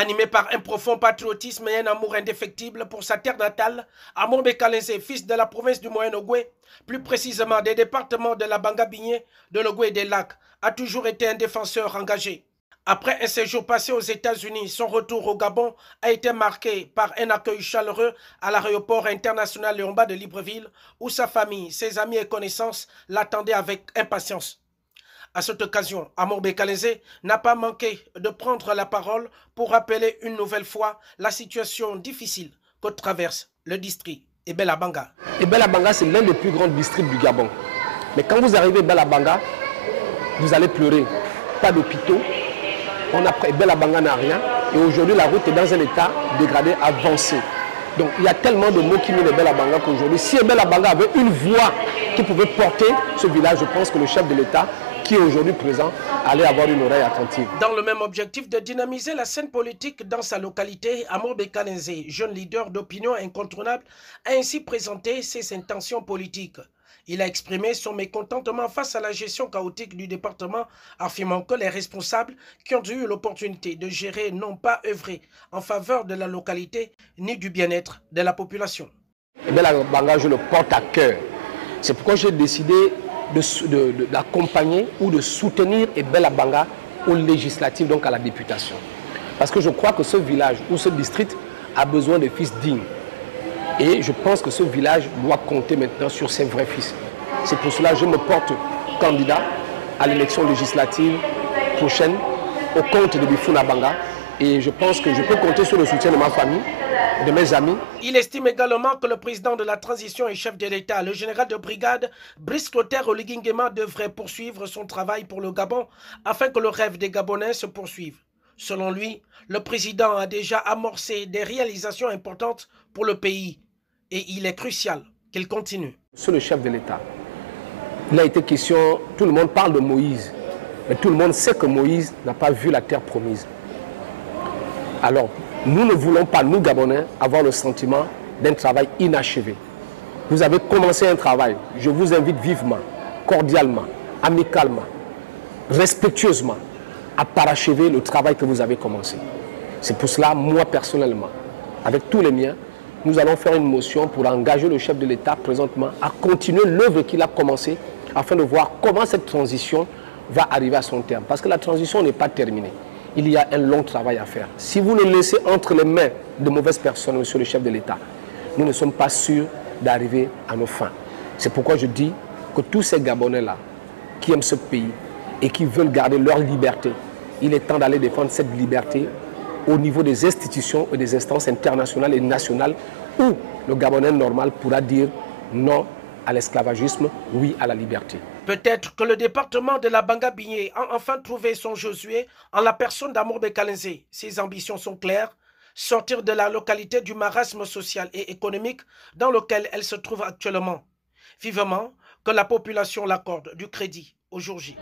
Animé par un profond patriotisme et un amour indéfectible pour sa terre natale, Amour Bekalenze, fils de la province du Moyen-Ogooué, plus précisément des départements de la Banga-Bigné, de l'Ogooué et des Lacs, a toujours été un défenseur engagé. Après un séjour passé aux États-Unis, son retour au Gabon a été marqué par un accueil chaleureux à l'aéroport international Léon-Mba de Libreville, où sa famille, ses amis et connaissances l'attendaient avec impatience. À cette occasion, Amour Bekalenze n'a pas manqué de prendre la parole pour rappeler une nouvelle fois la situation difficile que traverse le district Ebela Banga. Ebela Banga, c'est l'un des plus grands districts du Gabon. Mais quand vous arrivez à Ebela Banga, vous allez pleurer. Pas d'hôpitaux. Ebela Banga n'a rien. Et aujourd'hui, la route est dans un état dégradé, avancé. Donc il y a tellement de mots qui minent Ebela Banga qu'aujourd'hui, si Ebela Banga avait une voix qui pouvait porter ce village, je pense que le chef de l'État, qui est aujourd'hui présent, allait avoir une oreille attentive. Dans le même objectif de dynamiser la scène politique dans sa localité, Amour Bekalenze, jeune leader d'opinion incontournable, a ainsi présenté ses intentions politiques. Il a exprimé son mécontentement face à la gestion chaotique du département, affirmant que les responsables qui ont eu l'opportunité de gérer n'ont pas œuvré en faveur de la localité ni du bien-être de la population. Ebela Banga, je le porte à cœur. C'est pourquoi j'ai décidé d'accompagner ou de soutenir Ebela Banga aux législatives, donc à la députation. Parce que je crois que ce village ou ce district a besoin de fils dignes. Et je pense que ce village doit compter maintenant sur ses vrais fils. C'est pour cela que je me porte candidat à l'élection législative prochaine au compte de Bifuna Banga. Et je pense que je peux compter sur le soutien de ma famille, de mes amis. Il estime également que le président de la transition et chef de l'État, le général de brigade, Brice Clotaire Oligui Nguema, devrait poursuivre son travail pour le Gabon afin que le rêve des Gabonais se poursuive. Selon lui, le président a déjà amorcé des réalisations importantes pour le pays et il est crucial qu'il continue. Sur le chef de l'État, il a été question, tout le monde parle de Moïse, mais tout le monde sait que Moïse n'a pas vu la terre promise. Alors, nous ne voulons pas, nous Gabonais, avoir le sentiment d'un travail inachevé. Vous avez commencé un travail, je vous invite vivement, cordialement, amicalement, respectueusement, à parachever le travail que vous avez commencé. C'est pour cela, moi personnellement, avec tous les miens, nous allons faire une motion pour engager le chef de l'État présentement à continuer l'œuvre qu'il a commencée afin de voir comment cette transition va arriver à son terme. Parce que la transition n'est pas terminée. Il y a un long travail à faire. Si vous le laissez entre les mains de mauvaises personnes, monsieur le chef de l'État, nous ne sommes pas sûrs d'arriver à nos fins. C'est pourquoi je dis que tous ces Gabonais-là qui aiment ce pays et qui veulent garder leur liberté, il est temps d'aller défendre cette liberté au niveau des institutions et des instances internationales et nationales où le Gabonais normal pourra dire non à l'esclavagisme, oui à la liberté. Peut-être que le département de la Banga-Bigné a enfin trouvé son Josué en la personne d'Amour Bekalenze. Ses ambitions sont claires, sortir de la localité du marasme social et économique dans lequel elle se trouve actuellement. Vivement que la population l'accorde du crédit au jour J.